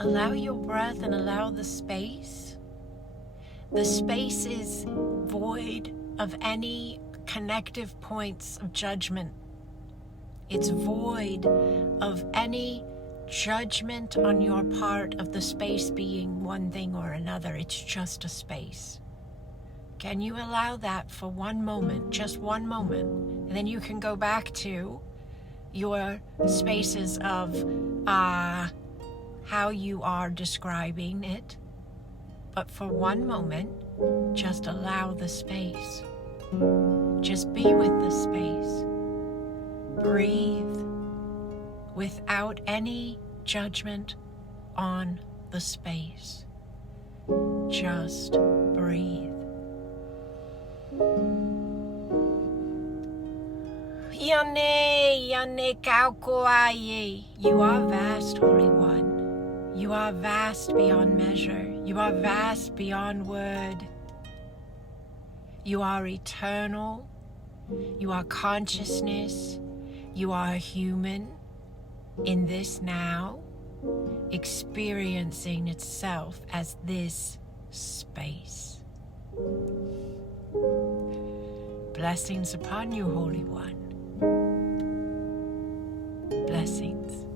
Allow your breath and allow the space. The space is void of any connective points of judgment. It's void of any judgment on your part of the space being one thing or another. It's just a space. Can you allow that for one moment, just one moment? And then you can go back to your spaces of how you are describing it. But for one moment, just allow the space. Just be with the space. Breathe without any judgment on the space. Just breathe. Yane, yane kaukoaye. You are vast, Holy One. You are vast beyond measure. You are vast beyond word. You are eternal. You are consciousness. You are human in this now, experiencing itself as this space. Blessings upon you, Holy One. Blessings.